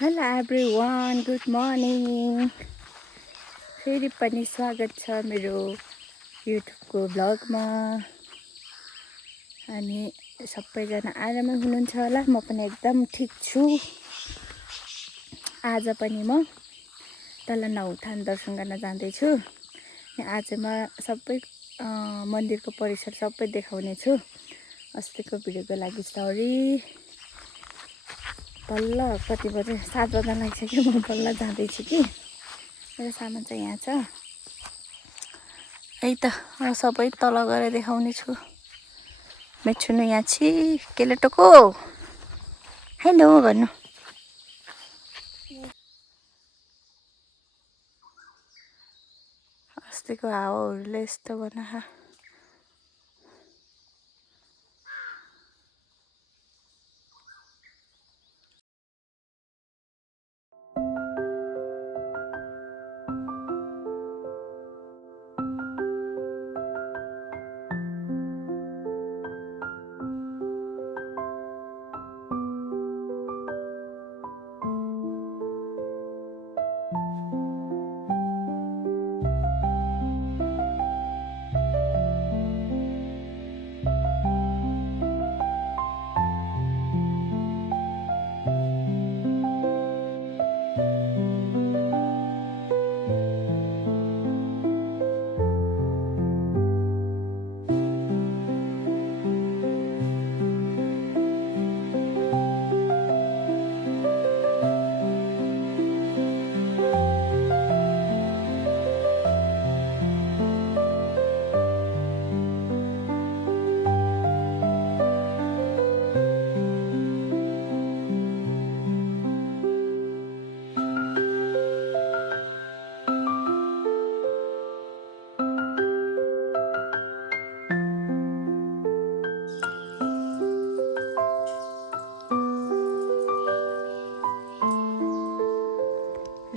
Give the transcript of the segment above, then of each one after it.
Hello everyone, good morning. फेरि पनि स्वागत छ मेरो युट्युबको ब्लगमा। अनि सबैजना आरामै हुनुहुन्छ होला। म पनि एकदम ठिक छु। आज पनि म तल नौथान दर्शन गर्न जाँदैछु। आज म सबै मन्दिरको परिसर सबै देखाउने छु। अस्तिको भिडियोको लागि सरी। बल्ल कति बजे 7 बज्न लागिसक्यो। म बल्ल जाँदैछु कि मेरो सामान चाहिँ यहाँ छ। है त सबै तल गएर देखाउने छु। मेच्छुनु यहाँ छि केले टोको हेलो भन्नु। अस्तिको हावाहरूले यस्तो बनाहा।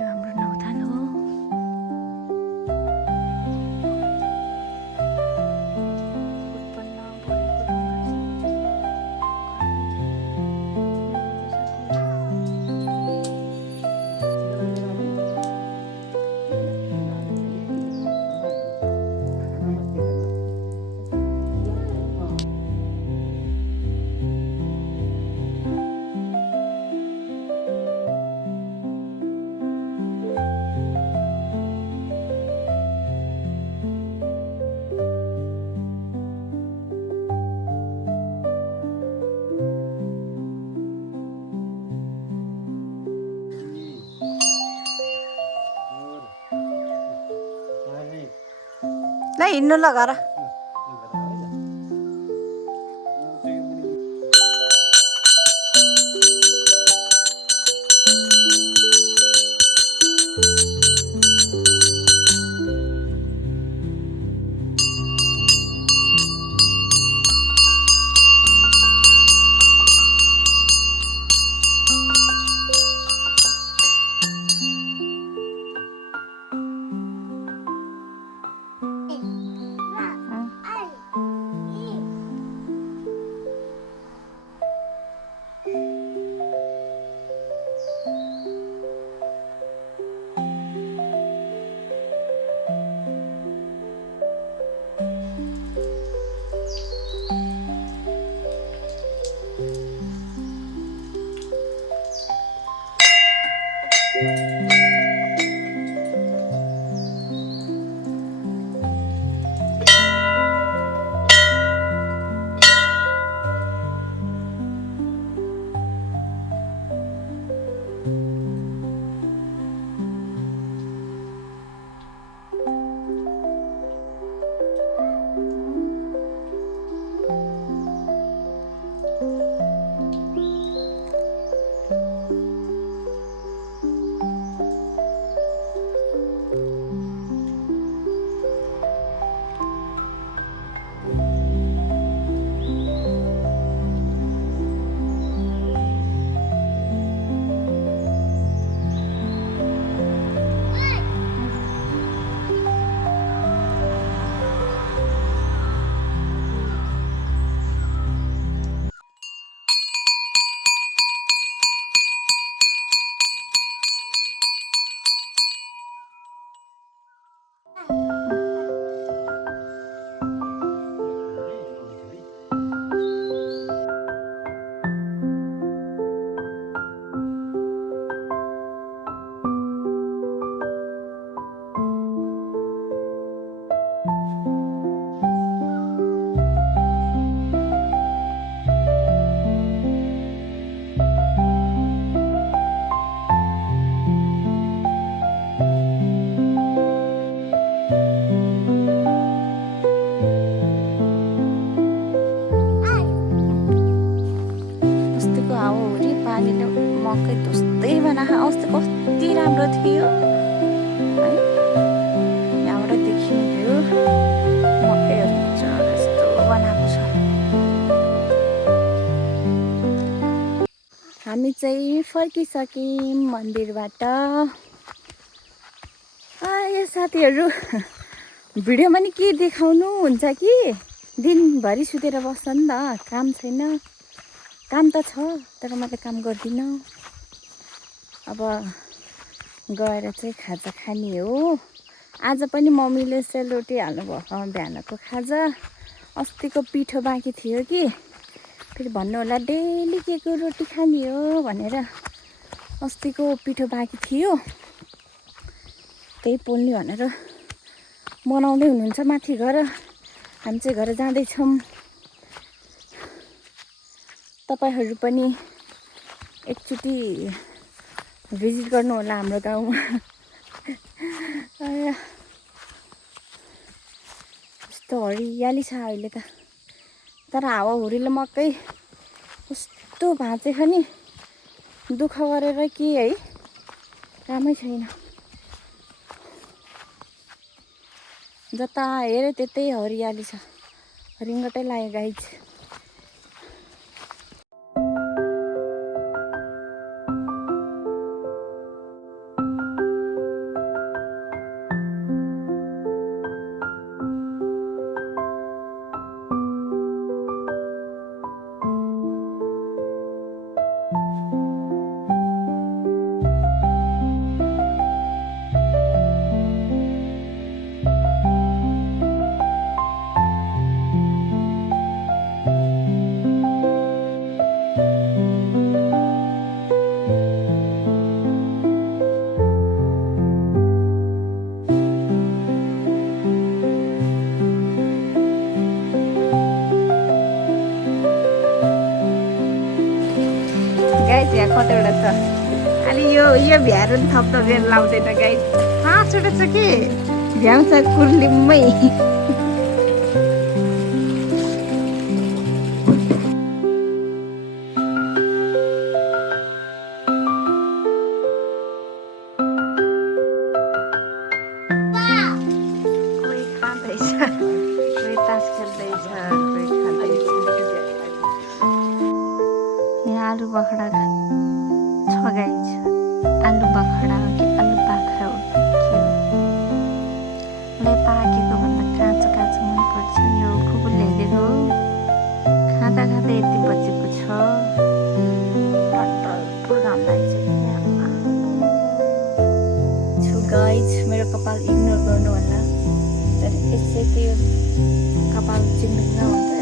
हाम्रो नौथान हो। उत्पन्न भएको ल हिँड्नु ल घर। त्यही बनाएको अस्ति कति राम्रो थियो है। यहाँबाट देखिने भ्यू मकैहरू यस्तो बनाएको छ। हामी चाहिँ फर्किसक्यौँ मन्दिरबाट। यो साथीहरू भिडियोमा नि के देखाउनु हुन्छ कि दिनभरि सुतेर बस्छ नि त, काम छैन। काम त छ तर म त काम गर्दिनँ। अब गएर चाहिँ खाजा खाने हो। आज पनि मम्मीले सेलरोटी हाल्नुभएको बिहानको खाजा। अस्तिको पिठो बाँकी थियो कि फेरि भन्नु होला डेली के को रोटी खाने हो भनेर। अस्तिको पिठो बाँकी थियो त्यही पोल्ने भनेर बनाउँदै हुनुहुन्छ माथि घर। हामी चाहिँ घर जाँदैछौँ। तपाईँहरू पनि एकचोटि भिजिट गर्नु होला हाम्रो गाउँमा। यस्तो हरियाली छ अहिले त, तर हावाहुरीले मकै कस्तो भाँचेको नि। दुःख गरेर के है, कामै छैन। जता हेऱ्यो त्यतै हरियाली छ, रिङ्गटै लाग्यो गाइज। यहाँ कतिवटा छ। अलि यो भ्याएर पनि थप्न बेर लाउँदैन गाई। पाँचवटा छ कि भ्याउँछ कुर्लिममै। कोही खाँदैछ, कोही तास खेल्दैछ, कोही खाँदैछ। यहाँ आलु बखडा छ गाई छ। आलु बखडा हो कि आलु बाख्रा हो कि के हो। मलाई पाकेको भन्दा काँचो काँचो मनपर्छ। यो खुकुल ल्याइदिएको हो। खाँदा खाँदा यति बजेको छ। टट्टल घाम लाग्छ गाइज। मेरो कपाल इग्नोर गर्नु होला। यसै त्यो कपाल चिन्नु हुन्छ।